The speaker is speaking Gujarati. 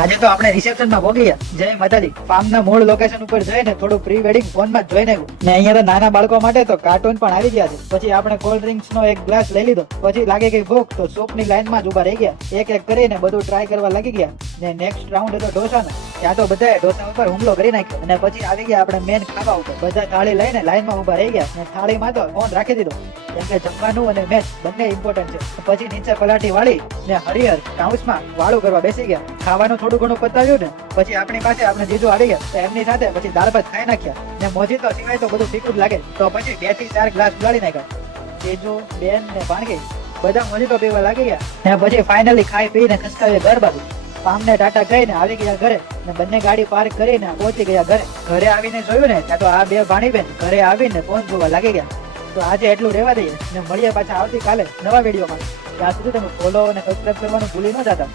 આજે તો આપણે રિસેપ્શન માં ભોગી ગયા. જય માતાજી. ફાર્મ ના મૂળ લોકેશન ઉપર જઈને થોડું પ્રી વેડિંગ ફોન માં જોઈને આવ્યું. ને અહીંયા તો નાના બાળકો માટે તો કાર્ટૂન પણ આવી ગયા છે. પછી આપણે કોલ્ડ ડ્રિંક્સ નો એક ગ્લાસ લઈ લીધો. પછી લાગે ગઈ ભૂખ તો સૂપ ની લાઈન માં જ ઉભા રહી ગયા. એક એક કરીને બધું ટ્રાય કરવા લાગી ગયા. ને નેક્સ્ટ રાઉન્ડ હતો ઢોસા નો. ત્યાં તો બધાએ ઢોસા ઉપર હુમલો કરી નાખ્યો. અને પછી આવી ગયા આપણે મેન ખાવા ઉપર. બધા થાળી લઈને લાઈન માં ઉભા રહી ગયા. ને થાળીમાં તો ફોન રાખી દીધો. કેમ કે જમવાનું અને મેચ બંને ઇમ્પોર્ટન્ટ છે. પછી નીચે પલાટી વાળી ને હરિહર કાઉસમાં વાળું કરવા બેસી ગયા. ખાવાનું થોડું ઘણું પતાવ્યું ને પછી આપણી પાસે આપણે જીજુ આવી ગયા. તો એમની સાથે પછી દાળ ભાત ખાઈ નાખ્યા. ને મોજીતો સિવાય તો બધું ફીકું જ લાગે. તો પછી 2 થી 4 ગ્લાસ ઉડાડી નાખ્યા. જીજુ, બેન ને ભાણકી બધા મોજીતો પીવા લાગી ગયા. ને પછી ફાઇનલી ખાઈ પીને ખસકાવીએ ઘર બાજુ. પામને ટાટા કહીને આવી ગયા ઘરે. ને બંને ગાડી પાર્ક કરીને પહોંચી ગયા ઘરે. ઘરે આવીને જોયું ને ત્યાં તો આ બે ભાણીબેન ઘરે આવીને ફોન જોવા લાગી ગયા. તો આજે એટલું રહેવા દઈએ ને મળીએ પાછા આવતીકાલે નવા વિડીયોમાં. ત્યાં સુધી તમે ફોલો અને સબસ્ક્રાઇબ કરવાનું ભૂલી ન જતા.